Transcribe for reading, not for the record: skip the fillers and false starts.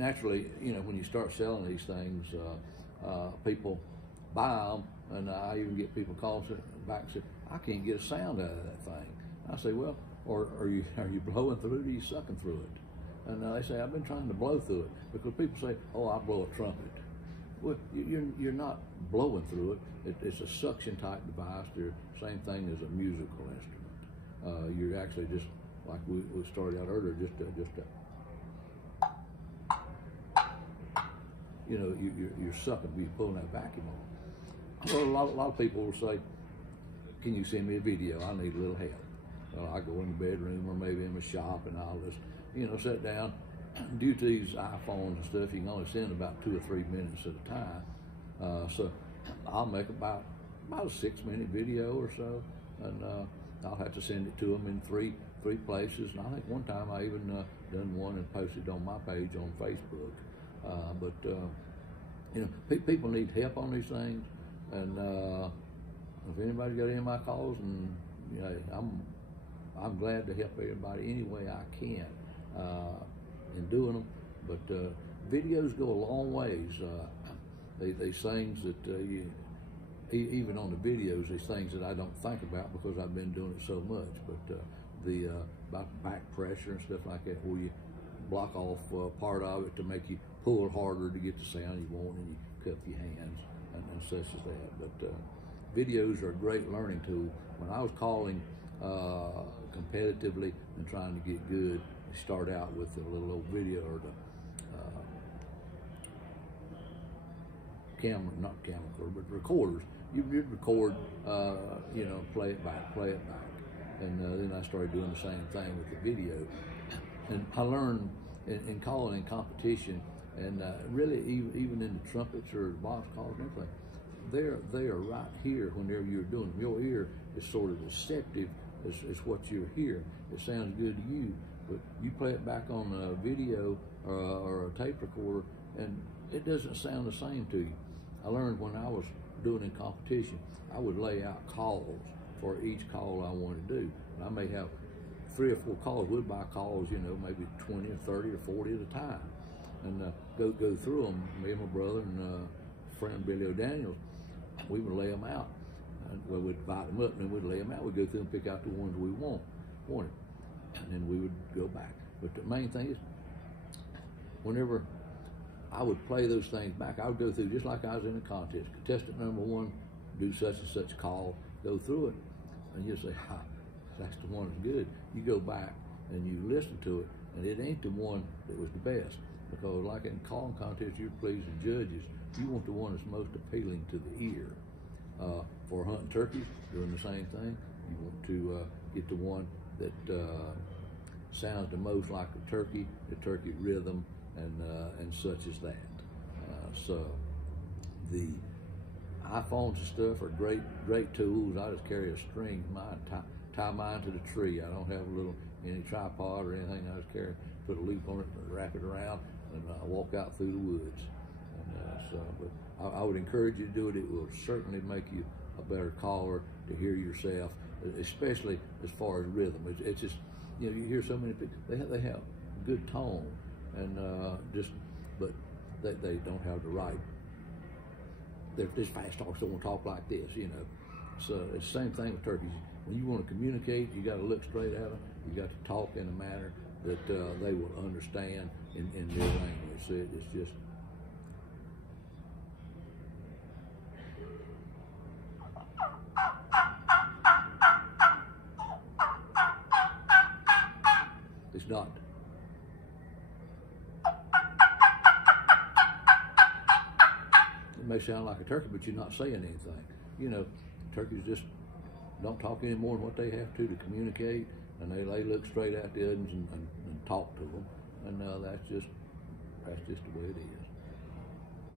naturally, you know, when you start selling these things, people buy them, and I even get people calling back and say, I can't get a sound out of that thing. I say, well, or are you blowing through it, or are you sucking through it? And they say, I've been trying to blow through it, because people say, oh, I blow a trumpet. Well, you're not blowing through it. It's a suction type device. They're the same thing as a musical instrument. You're actually just, like we started out earlier, just you know, you're sucking, you're pulling that vacuum on. Well, a lot of people will say, can you send me a video? I need a little help. Well, I go in the bedroom or maybe in my shop, and I'll just, you know, sit down. Due to these iPhones and stuff, you can only send about 2 or 3 minutes at a time. So I'll make about a 6-minute video or so, and I'll have to send it to them in three places. And I think one time I even done one and posted on my page on Facebook. You know, people need help on these things, and if anybody's got any of my calls, and you know, I'm glad to help everybody any way I can in doing them. But videos go a long ways. These things that even on the videos, these things that I don't think about because I've been doing it so much. But about back pressure and stuff like that, where you block off part of it to make you pull harder to get the sound you want, and you cup your hands and such as that. But videos are a great learning tool. When I was calling competitively and trying to get good, you start out with a little old video, or the not camcorder, but recorders. You'd record, you know, play it back. And then I started doing the same thing with the video. And I learned in calling in competition, and really even in the trumpets or box calls and everything, they are right here whenever you're doing them. Your ear is sort of deceptive as what you're hearing. It sounds good to you, but you play it back on a video or a tape recorder, and it doesn't sound the same to you. I learned when I was doing in competition, I would lay out calls for each call I wanted to do. And I may have 3 or 4 calls. We'd buy calls, you know, maybe 20 or 30 or 40 at a time, and go through them. Me and my brother and friend Billy O'Daniels, we would lay them out. Well, we'd divide them up, and then we'd lay them out. We'd go through and pick out the ones we wanted, and then we would go back. But the main thing is, whenever I would play those things back, I would go through just like I was in a contest. Contestant number 1, do such and such call, go through it, and you say, ha, that's the one that's good. You go back and you listen to it, and it ain't the one that was the best. Because like in calling contests, you're pleasing judges. You want the one that's most appealing to the ear. For hunting turkeys, doing the same thing. You want to get the one that sounds the most like the turkey rhythm, and such as that. So the iPhones and stuff are great tools. I just carry a string, tie mine to the tree. I don't have any tripod or anything. I just put a loop on it, and wrap it around, and walk out through the woods. But I would encourage you to do it. It will certainly make you a better caller to hear yourself, especially as far as rhythm. It's just, you know, you hear so many people, they have good tone, and but they don't have the right. They're just fast talkers, don't want to talk like this, you know. So it's the same thing with turkeys. When you want to communicate, you got to look straight at them. You got to talk in a manner that they will understand in their language. So it's just. It's not. It may sound like a turkey, but you're not saying anything. You know, turkeys just don't talk any more than what they have to communicate, and they look straight at the others and talk to them, and that's just the way it is.